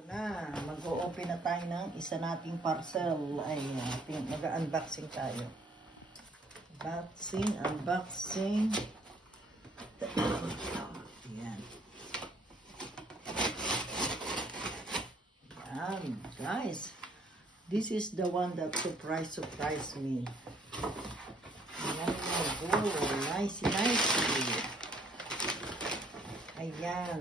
Ito na, mag-o-open na tayo ng isa nating parcel. Ay, mag-unboxing tayo. Unboxing. Ayan. Ayan, guys. This is the one that surprised me. Ayan, oh, nice. Ayan.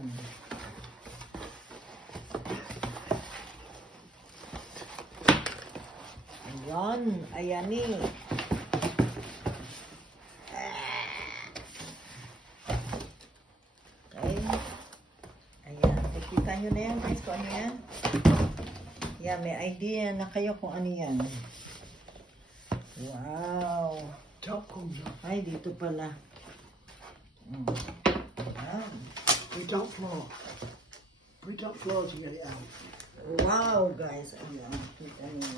Ayan eh. Okay. Ayan. Nakita nyo na yan guys kung ano yan. Yan, may idea na kayo kung ano yan. Wow. Ay, dito pala. Ayan. Put top floor to get it out. Wow, guys. Ayan. Kita nyo.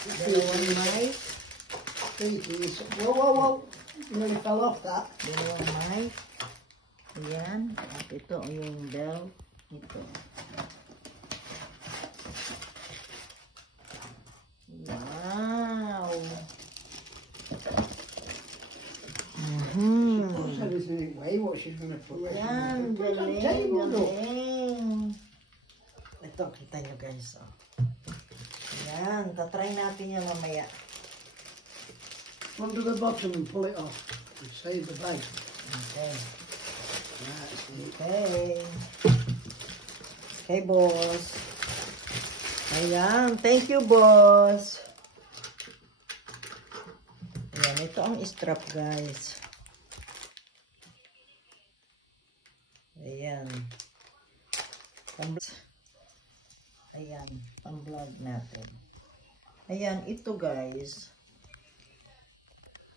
Dalawang mic. Whoa. You nearly fell off that. Dalawang mic. Ayan. At ito yung bell. Ito. Wow. Yan, galing. Ito, kita nyo guys. Oh. Yan, tatry natin yan mamaya. Under the bottom and pull it off. And save the bag. Okay. Okay, boss. Ayan, thank you, boss. Ayan, ito ang strap, guys. Ayan. Ayan, pang-vlog natin. Ayan, ito, guys.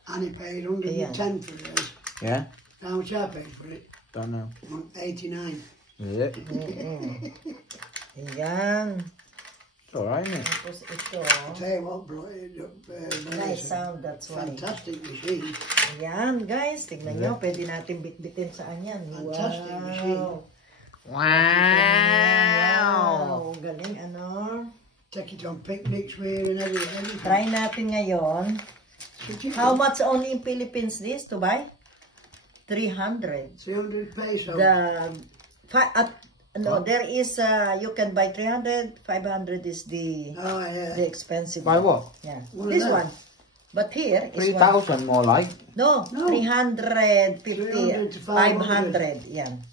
Annie paid 110 for this. Yeah? How much I paid for it? Don't know. 89. Is it? Ayan. It's alright, isn't it? Tapos ito. I'll tell you what, bro. Nice sound, that's why. Fantastic machine. Ayan, guys. Tignan nyo. Pwede natin bit-bitin saan yan. Fantastic machine. Wow! Galing, ano? Take it on picnics with and everything. Try natin ngayon. How much only in Philippines this to buy? 300. 300 pesos. There is, you can buy 300, 500 is the the expensive Buy one. what? Yeah, What this is that? one. But here is 3,000 more like. No, No. 350, 300 to 500. Yan.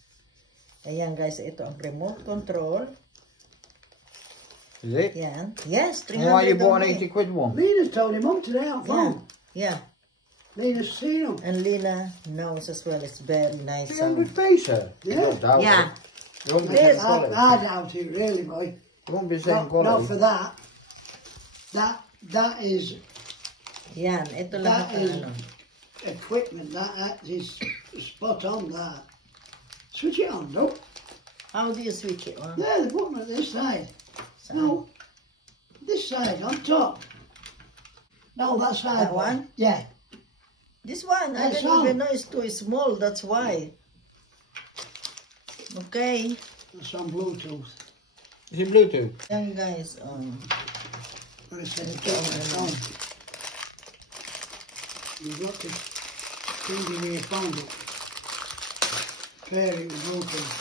Ayan guys, ito ang remote control. Is it? Yan. Yes, 300 Why you bought an only. 80 quid one? Lena's told him up today on Yeah, phone. yeah. Lena's seen him. And Lina knows as well. It's very nice sound. 300 pesos? Yeah. I don't doubt Yeah. it. It won't be This- same quality. I doubt it, really, boy. It won't be same Not quality. for that. That is Yan, ito lahat That ng is- ano. equipment. That is spot on. That. Switch it on, look. How do you switch it on? There, the button at this side. No, this side on top. No, that side. That one? Yeah. This one, I That's don't even on. know it's too small, that's why. Okay. That's on Bluetooth. Is it Bluetooth? Yan guys, When I said it's on. You've got to finger your phone up. Pair it with Bluetooth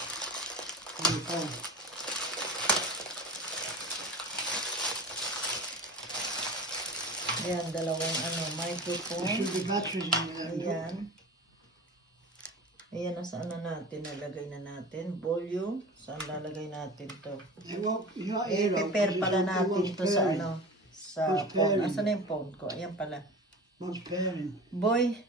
on your phone. yan, dalawang There microphone. should be batteries in there. Ayan. Ayan, nasaan na natin, nalagay na natin. Volume, saan lalagay natin to? It won't, you're not here, I-prepare pala natin to sa ano, sa What's phone. pairing? Asan na yung phone ko? Ayan pala. What's pairing? Boy,